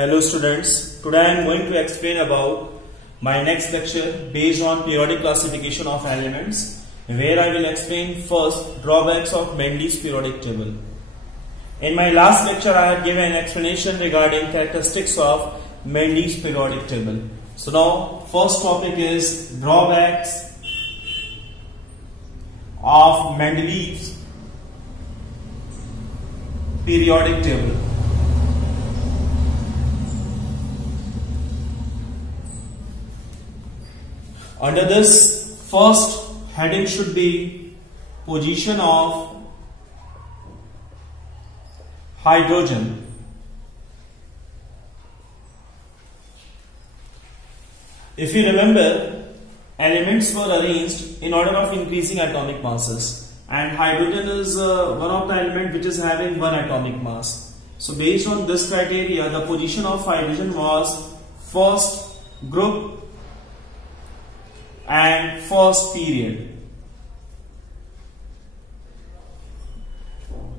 Hello students, today I am going to explain about my next lecture based on periodic classification of elements, where I will explain first drawbacks of Mendel's periodic table. In my last lecture I had given an explanation regarding characteristics of Mendel's periodic table. So now first topic is drawbacks of Mendel's periodic table. Under this, first heading should be position of hydrogen. If you remember, elements were arranged in order of increasing atomic masses, and hydrogen is one of the elements which is having one atomic mass. So based on this criteria, the position of hydrogen was first group and first period.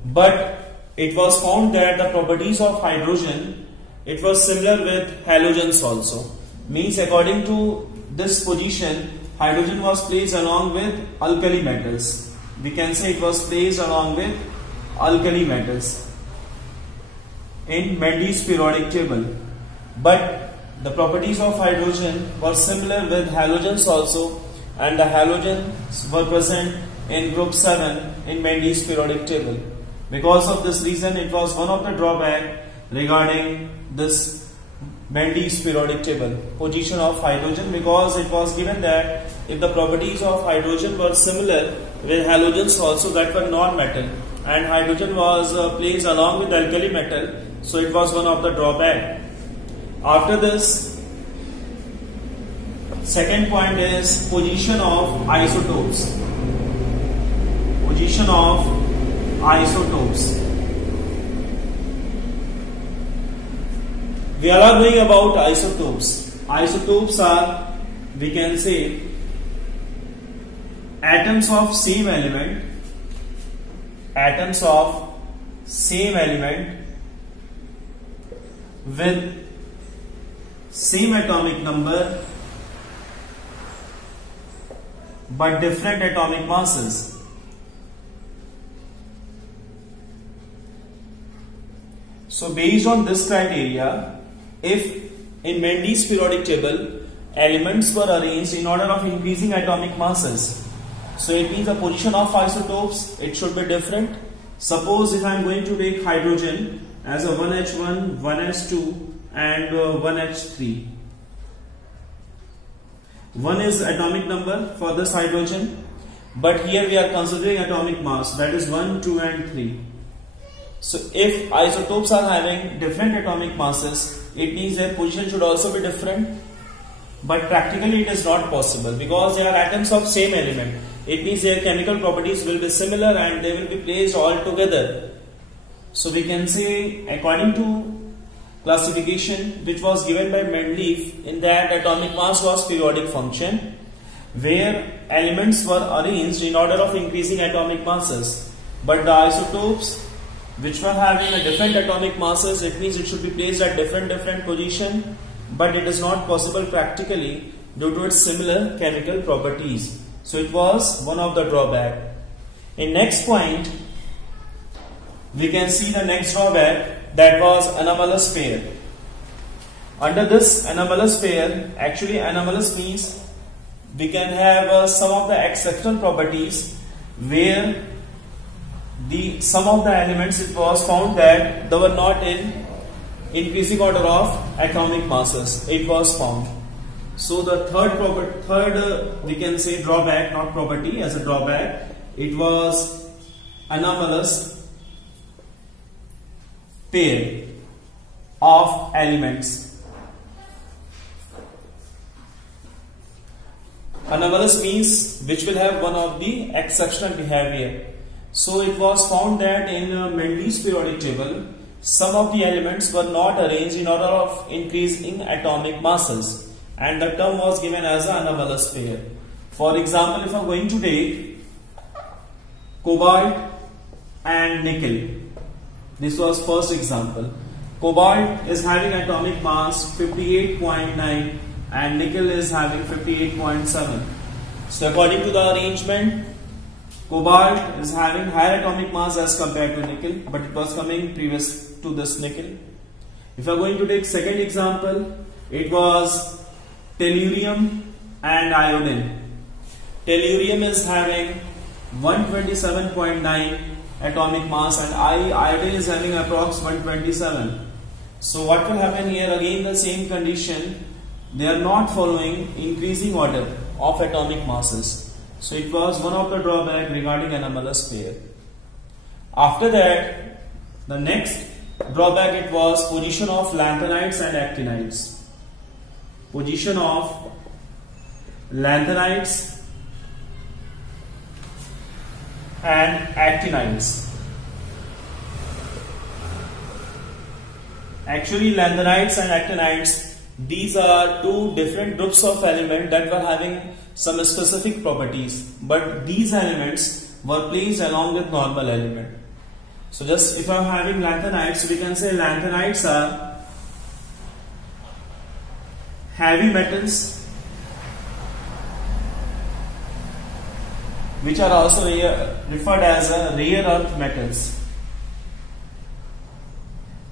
But it was found that the properties of hydrogen, it was similar with halogens also. Means according to this position, hydrogen was placed along with alkali metals. We can say it was placed along with alkali metals in Mendel's periodic table. But the properties of hydrogen were similar with halogens also, and the halogens were present in group 7 in Mendel's periodic table. Because of this reason, it was one of the drawbacks regarding this Mendel's periodic table, position of hydrogen, because it was given that if the properties of hydrogen were similar with halogens also that were non-metal, and hydrogen was placed along with alkali metal, so it was one of the drawbacks. After this, second point is position of isotopes. Position of isotopes. We are knowing about isotopes. Isotopes are, we can say, atoms of same element. Atoms of same element with same atomic number but different atomic masses. So based on this criteria, if in Mendel's periodic table elements were arranged in order of increasing atomic masses, so it means the position of isotopes, it should be different. Suppose if I am going to take hydrogen as a 1H1, 1H2 and 1H3. 1 is atomic number for this hydrogen, but here we are considering atomic mass, that is 1, 2 and 3. So if isotopes are having different atomic masses, it means their position should also be different, but practically it is not possible because they are atoms of same element. It means their chemical properties will be similar and they will be placed all together. So we can say, according to classification which was given by Mendeleev, in that atomic mass was periodic function, where elements were arranged in order of increasing atomic masses, but the isotopes which were having a different atomic masses, it means it should be placed at different position, but it is not possible practically due to its similar chemical properties. So it was one of the drawback. In next point, we can see the next drawback, that was anomalous pair. Under this anomalous pair, actually anomalous means we can have some of the exceptional properties where some of the elements, it was found that they were not in increasing order of atomic masses. It was found. So the third we can say drawback, not property, as a drawback, it was anomalous pair of elements. Anomalous means which will have one of the exceptional behavior. So it was found that in Mendel's periodic table, some of the elements were not arranged in order of increasing atomic masses, and the term was given as an anomalous pair. For example, if I am going to take cobalt and nickel. This was first example. Cobalt is having atomic mass 58.9 and nickel is having 58.7. So according to the arrangement, cobalt is having higher atomic mass as compared to nickel, but it was coming previous to this nickel. If you are going to take second example, it was tellurium and iodine. Tellurium is having 127.9 atomic mass and iodine is having approx 127. So what will happen here? Again the same condition. They are not following increasing order of atomic masses. So it was one of the drawback regarding anomalous pair. After that, the next drawback, it was position of lanthanides and actinides. Position of lanthanides and actinides. Actually, lanthanides and actinides, these are two different groups of elements that were having some specific properties, but these elements were placed along with normal element. So just if I am having lanthanides, we can say lanthanides are heavy metals which are also referred as rare earth metals,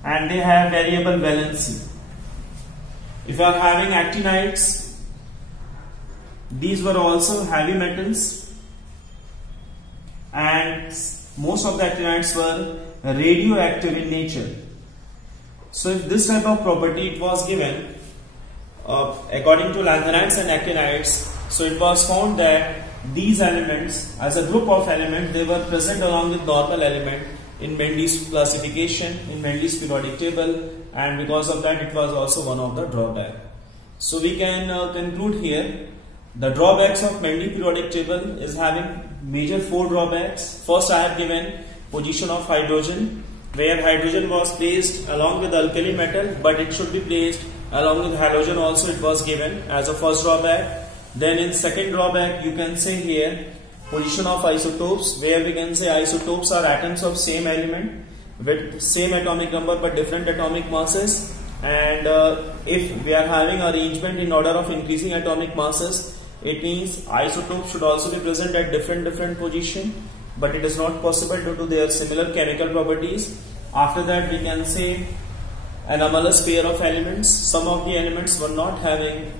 and they have variable valency. If you are having actinides, these were also heavy metals and most of the actinides were radioactive in nature. So if this type of property it was given according to lanthanides and actinides, so it was found that these elements, as a group of elements, they were present along with normal element in Mendel's classification, in Mendel's periodic table, and because of that it was also one of the drawback. So we can conclude here, the drawbacks of Mendel periodic table is having major 4 drawbacks. First, I have given position of hydrogen, where hydrogen was placed along with alkali metal, but it should be placed along with halogen also, it was given as a first drawback. Then in second drawback, you can say here position of isotopes, where we can say isotopes are atoms of same element with same atomic number but different atomic masses, and if we are having arrangement in order of increasing atomic masses, it means isotopes should also be present at different position, but it is not possible due to their similar chemical properties. After that, we can say anomalous pair of elements. Some of the elements were not having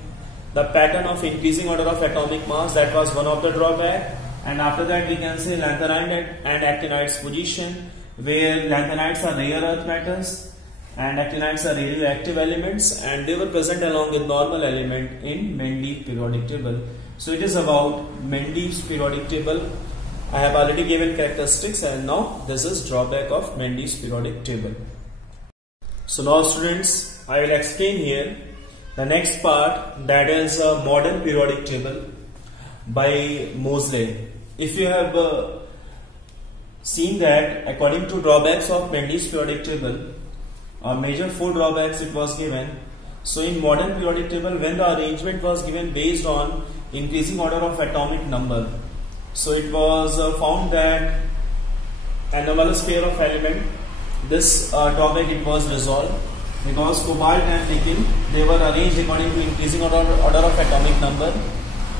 the pattern of increasing order of atomic mass, that was one of the drawback. And after that, we can say lanthanide and actinides position, where lanthanides are rare earth metals and actinides are radioactive elements, and they were present along with normal element in Mendel's periodic table. So it is about Mendel's periodic table. I have already given characteristics, and now this is drawback of Mendel's periodic table. So now students, I will explain here the next part, that is a modern periodic table by Moseley. If you have seen that according to drawbacks of Mendel's periodic table, major 4 drawbacks it was given. So in modern periodic table, when the arrangement was given based on increasing order of atomic number, so it was found that anomalous pair of element, this topic it was resolved, because cobalt and nickel, they were arranged according to increasing order of atomic number.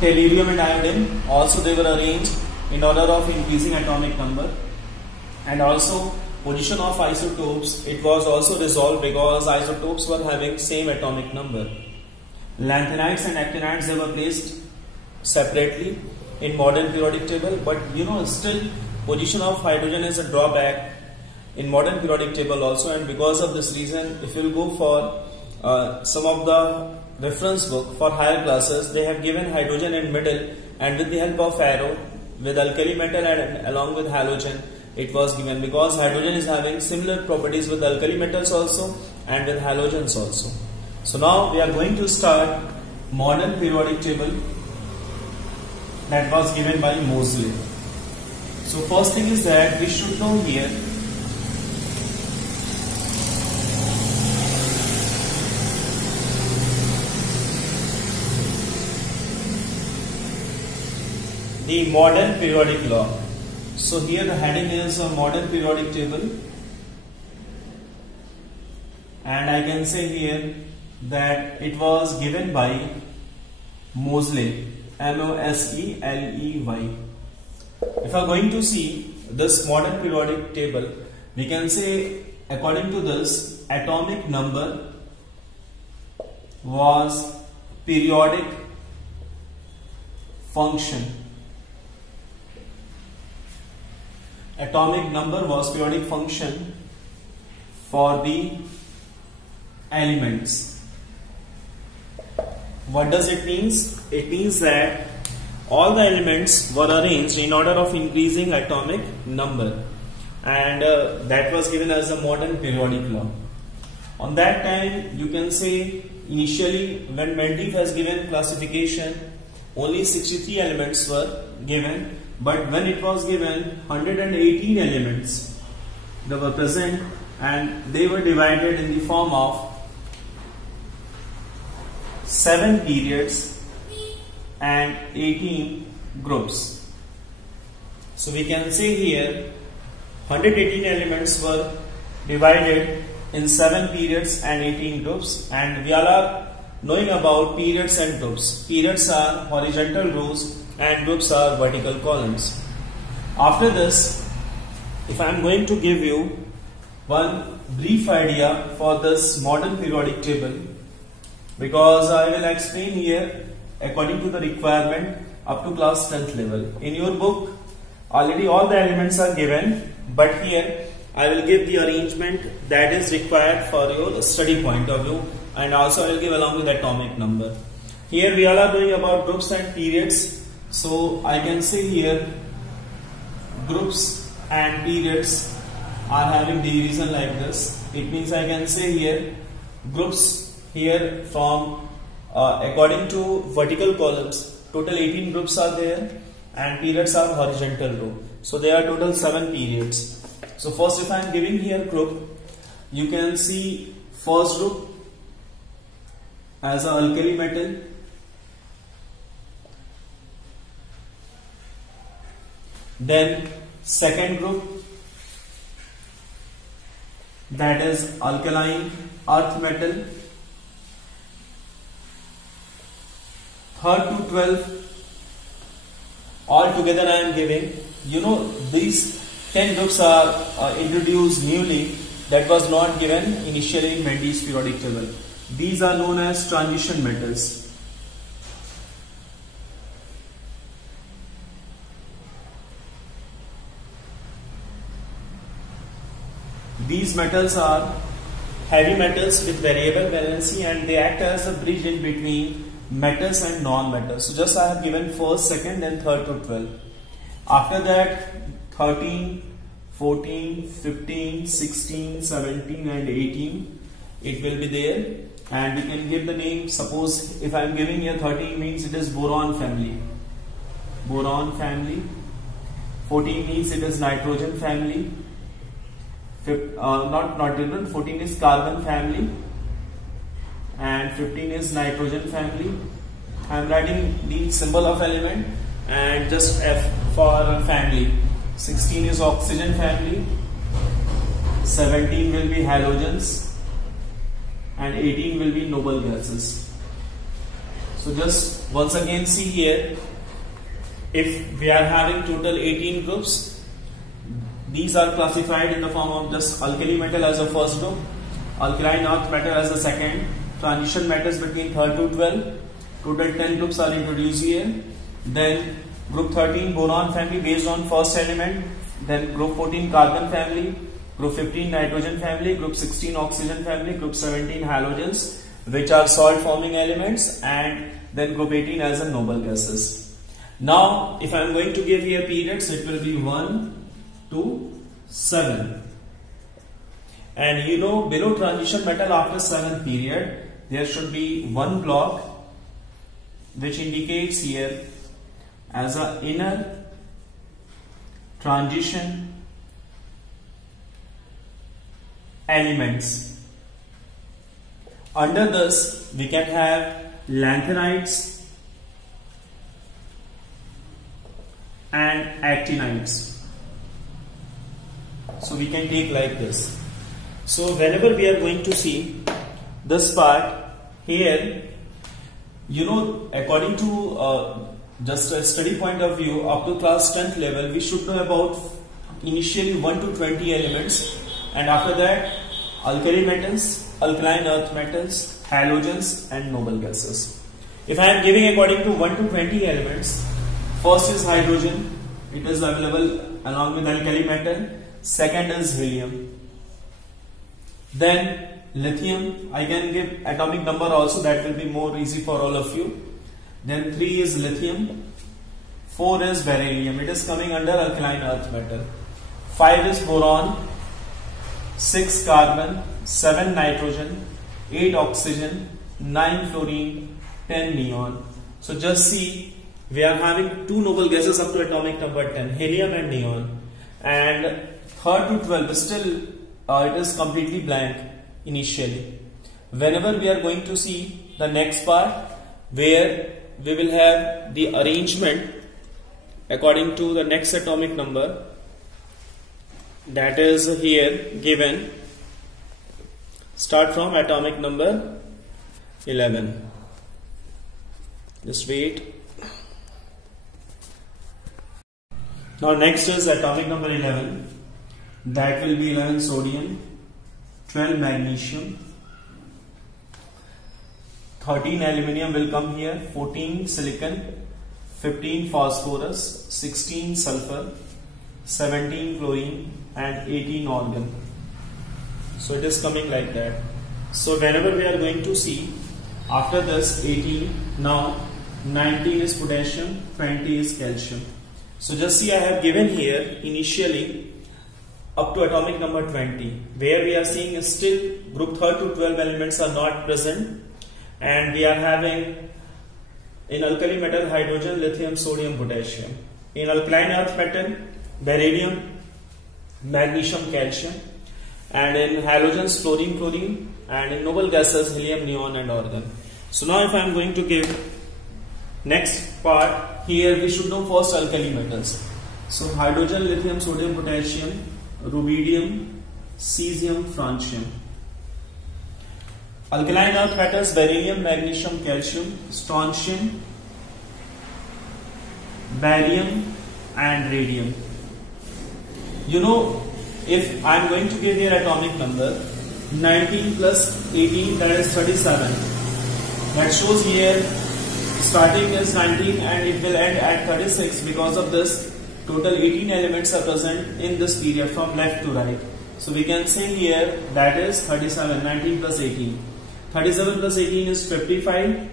Tellurium and iodine also, they were arranged in order of increasing atomic number. And also position of isotopes, it was also resolved because isotopes were having same atomic number. Lanthanides and actinides, they were placed separately in modern periodic table, but still position of hydrogen is a drawback in modern periodic table also, and because of this reason, if you will go for some of the reference book for higher classes, they have given hydrogen in middle, and with the help of arrow with alkali metal and along with halogen it was given, because hydrogen is having similar properties with alkali metals also and with halogens also. So now we are going to start modern periodic table that was given by Moseley. So first thing is that we should know here the modern periodic law. So here the heading is a modern periodic table, and I can say here that it was given by Moseley, Moseley. If I are going to see this modern periodic table, we can say according to this, atomic number was periodic function. Atomic number was periodic function for the elements. What does it mean? It means that all the elements were arranged in order of increasing atomic number, and that was given as a modern periodic law. On that time, you can say initially when Mendeleev has given classification, only 63 elements were given, but when it was given, 118 elements that were present, and they were divided in the form of 7 periods and 18 groups. So we can say here 118 elements were divided in 7 periods and 18 groups, and we all are knowing about periods and groups. Periods are horizontal rows and groups are vertical columns. After this, if I am going to give you one brief idea for this modern periodic table, because I will explain here according to the requirement up to class 10th level. In your book, already all the elements are given, but here I will give the arrangement that is required for your study point of view, and also I will give along with atomic number. Here we all are doing about groups and periods, so I can say here groups and periods are having division like this. It means I can say here groups here from according to vertical columns, total 18 groups are there, and periods are horizontal row. So there are total 7 periods. So first, if I am giving here group, you can see first group as a alkali metal, then second group, that is alkaline earth metal, 3rd to 12th all together I am giving. You know, these 10 groups are introduced newly, that was not given initially in Mendeleev's periodic table. These are known as transition metals. These metals are heavy metals with variable valency, and they act as a bridge in between metals and non-metals. So just I have given first, second, then 3rd to 12th. After that, 13, 14, 15, 16, 17 and 18, it will be there, and we can give the name. Suppose if I am giving here 13 means it is boron family. Boron family. 14 means it is nitrogen family. Not nitrogen, 14 is carbon family, and 15 is nitrogen family. I am writing the symbol of element and just F for family. 16 is oxygen family, 17 will be halogens, and 18 will be noble gases. So just once again see here, if we are having total 18 groups, these are classified in the form of just alkali metal as a first group, alkaline earth metal as a second, transition metals between 3rd to 12th, total 10 groups are introduced here. Then group 13 boron family based on first element, then group 14 carbon family, group 15 nitrogen family, group 16 oxygen family, group 17 halogens which are salt forming elements, and then group 18 as a noble gases. Now if I am going to give here periods, it will be 1 to 7, and you know below transition metal after 7th period there should be one block which indicates here as a inner transition elements. Under this we can have lanthanides and actinides. So we can take like this. So whenever we are going to see this part here, you know, according to just a study point of view, up to class 10th level, we should know about initially 1 to 20 elements, and after that alkali metals, alkaline earth metals, halogens and noble gases. If I am giving according to 1 to 20 elements, first is hydrogen, it is available along with alkali metal. Second is helium. Then lithium, I can give atomic number also, that will be more easy for all of you. Then 3 is lithium. 4 is beryllium, it is coming under alkaline earth metal. 5 is boron. 6 carbon. 7 nitrogen. 8 oxygen. 9 fluorine. 10 neon. So just see, we are having 2 noble gases up to atomic number 10, helium and neon. And 3rd to 12, still it is completely blank initially. Whenever we are going to see the next part, where we will have the arrangement according to the next atomic number, that is here given. Start from atomic number 11. Just wait. Now next is atomic number 11. That will be 11 sodium, 12 magnesium, 13 aluminium will come here, 14 silicon, 15 phosphorus, 16 sulfur, 17 chlorine and 18 argon. So it is coming like that. So whenever we are going to see, after this 18, now 19 is potassium, 20 is calcium. So just see, I have given here initially up to atomic number 20, where we are seeing is still group 3rd to 12 elements are not present, and we are having in alkali metal hydrogen, lithium, sodium, potassium. In alkaline earth metal beryllium, magnesium, calcium, and in halogens fluorine, chlorine, and in noble gases helium, neon and argon. So now if I am going to give next part, here we should know first alkali metals. So hydrogen, lithium, sodium, potassium, rubidium, cesium, francium. Alkaline earth metals beryllium, magnesium, calcium, strontium, barium and radium. You know, if I am going to give here atomic number 19 plus 18, that is 37. That shows here starting is 19 and it will end at 36. Because of this, total 18 elements are present in this period from left to right. So we can say here that is 37, 19 plus 18. 37 plus 18 is 55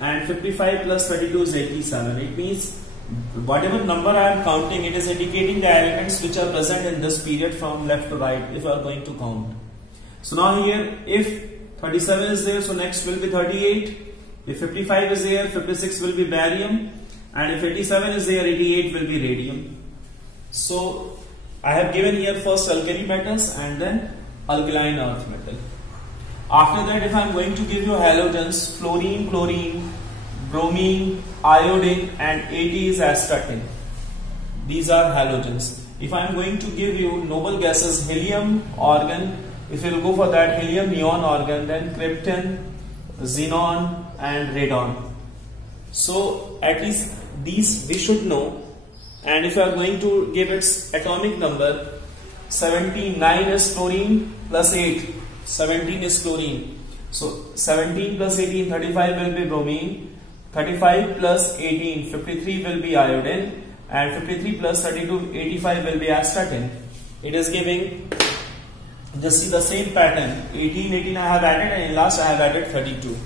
and 55 plus 32 is 87. It means whatever number I am counting, it is indicating the elements which are present in this period from left to right if you are going to count. So now here, if 37 is there, so next will be 38. If 55 is there, 56 will be barium, and if 87 is there, 88 will be radium. So I have given here first alkali metals and then alkaline earth metal. After that, if I am going to give you halogens, fluorine, chlorine, bromine, iodine and 80 is astatine. These are halogens. If I am going to give you noble gases, helium, argon, if you will go for that, helium, neon, argon, then krypton, xenon and radon. So at least these we should know. And if you are going to give its atomic number, 79 is fluorine plus 8, 17 is chlorine. So 17 plus 18, 35 will be bromine, 35 plus 18, 53 will be iodine, and 53 plus 32, 85 will be astatine. It is giving, just see the same pattern, 18 I have added, and in last I have added 32.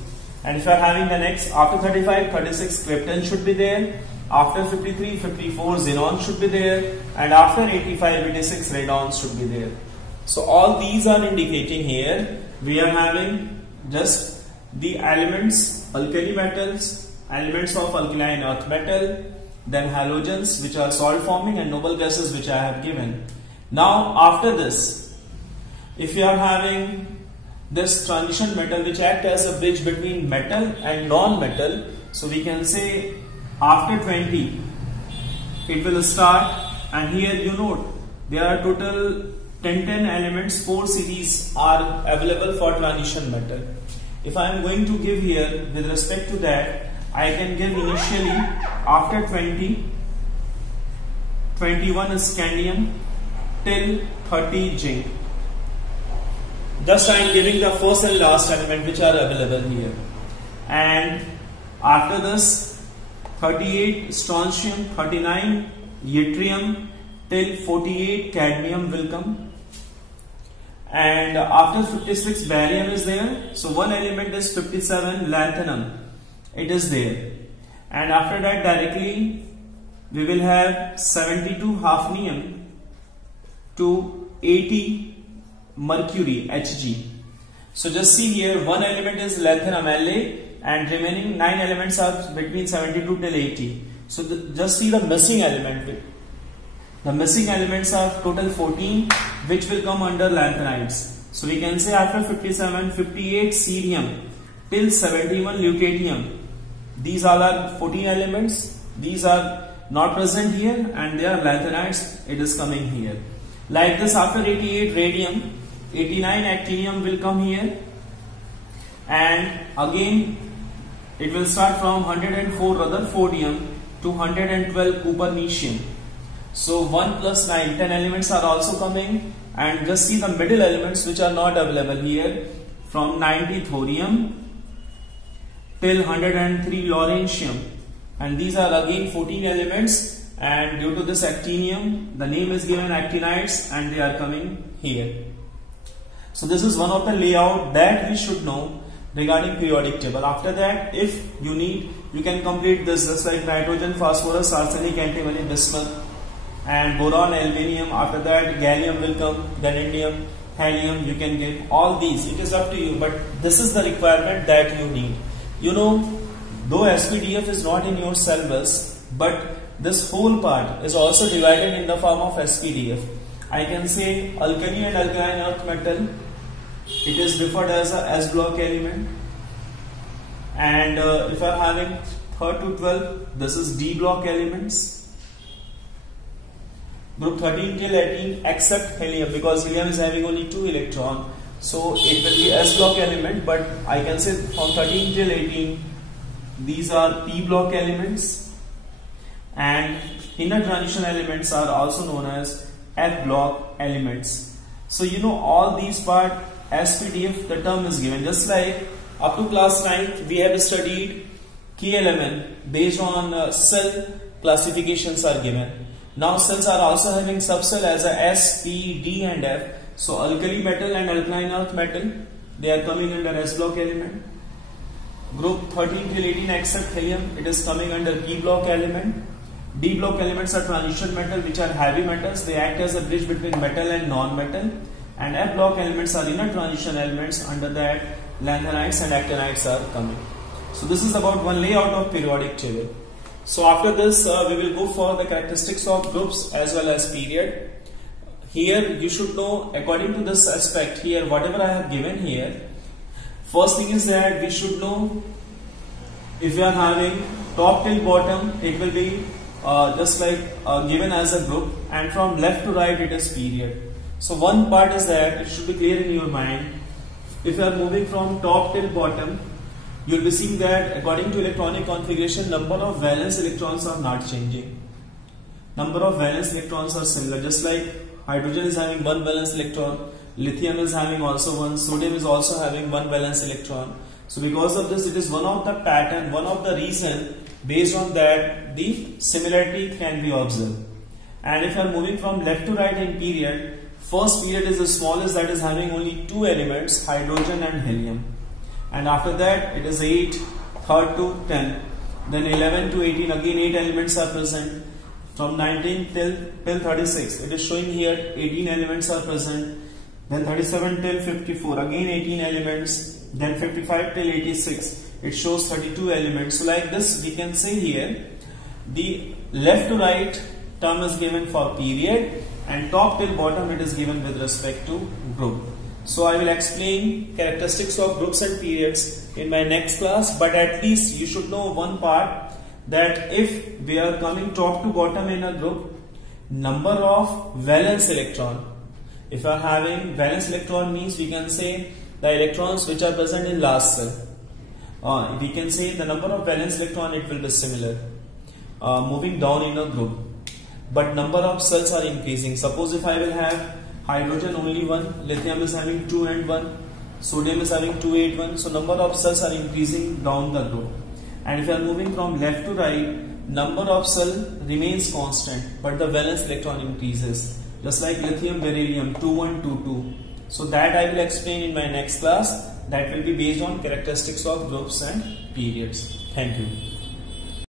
And if you are having the next, after 35, 36 krypton should be there, after 53, 54 xenon should be there, and after 85, 86 radon should be there. So all these are indicating here, we are having just the elements, alkali metals, elements of alkaline earth metal, then halogens which are salt forming, and noble gases which I have given. Now after this, if you are having this transition metal which act as a bridge between metal and non-metal, so we can say after 20 it will start, and here you note there are total 10 elements, 4 series are available for transition metal. If I am going to give here with respect to that, I can give initially after 20, 21 scandium till 30 zinc. Just I am giving the first and last element which are available here. And after this 38 strontium, 39 yttrium till 48 cadmium will come. And after 56 barium is there. So one element is 57 lanthanum. It is there. And after that directly we will have 72 hafnium to 80 mercury Hg. So just see here, one element is lanthanum La and remaining 9 elements are between 72 till 80. So just see the missing element. The missing elements are total 14 which will come under lanthanides. So we can say after 57, 58 cerium till 71 lutetium. These all are 14 elements. These are not present here and they are lanthanides. It is coming here. Like this, after 88 radium, 89 actinium will come here. And again it will start from 104 rutherfordium to 112 copernicium. So 1 plus 9, 10 elements are also coming, and just see the middle elements which are not available here from 90 thorium till 103 lawrencium, and these are again 14 elements, and due to this actinium the name is given actinides and they are coming here. So this is one of the layout that we should know regarding periodic table. After that, if you need, you can complete this just like nitrogen, phosphorus, arsenic, antimony, bismuth, and boron, aluminium. After that gallium will come, then indium, helium. You can give all these. It is up to you, but this is the requirement that you need. You know, though SPDF is not in your syllabus, but this whole part is also divided in the form of SPDF. I can say alkali and alkaline earth metal. It is referred as a S block element. And if I am having 3rd to 12, this is D block elements. Group 13 till 18 except helium, because helium is having only 2 electrons, so it will be S block element, but I can say from 13 till 18 these are P block elements, and inner transition elements are also known as F block elements. So you know all these part SPDF the term is given, just like up to class 9th we have studied KLMN based on cell classifications are given. Now cells are also having subcell as a S, P, D and F. So alkali metal and alkaline earth metal, they are coming under S block element. Group 13 till 18 except helium, it is coming under P block element. D block elements are transition metal which are heavy metals. They act as a bridge between metal and non-metal. And F block elements are inner transition elements. Under that lanthanides and actinides are coming. So this is about one layout of periodic table. So after this we will go for the characteristics of groups as well as period. Here you should know according to this aspect here whatever I have given here. First thing is that we should know if we are having top till bottom, it will be just like given as a group, and from left to right it is period. So one part is that it should be clear in your mind. If you are moving from top till bottom, you will be seeing that according to electronic configuration, number of valence electrons are not changing. Number of valence electrons are similar, just like hydrogen is having 1 valence electron, lithium is having also 1, sodium is also having 1 valence electron. So because of this, it is one of the pattern, one of the reason based on that the similarity can be observed. And if you are moving from left to right in period, first period is the smallest, that is having only 2 elements, hydrogen and helium. And after that it is 8, 3rd to 10, then 11 to 18, again 8 elements are present. From 19 till 36, it is showing here 18 elements are present. Then 37 till 54, again 18 elements. Then 55 till 86, it shows 32 elements. So like this we can say here the left to right term is given for period, and top till bottom it is given with respect to group. So I will explain characteristics of groups and periods in my next class, but at least you should know one part, that if we are coming top to bottom in a group, number of valence electron If you are having valence electron means we can say the electrons which are present in last cell. We can say the number of valence electron it will be similar, moving down in a group, but number of cells are increasing. Suppose if I will have hydrogen only 1, lithium is having 2 and 1, sodium is having 2, 8, 1. So number of cells are increasing down the group. And if you are moving from left to right, number of cell remains constant, but the valence electron increases. Just like lithium, beryllium, 2, 1, 2, 2. So that I will explain in my next class. That will be based on characteristics of groups and periods. Thank you.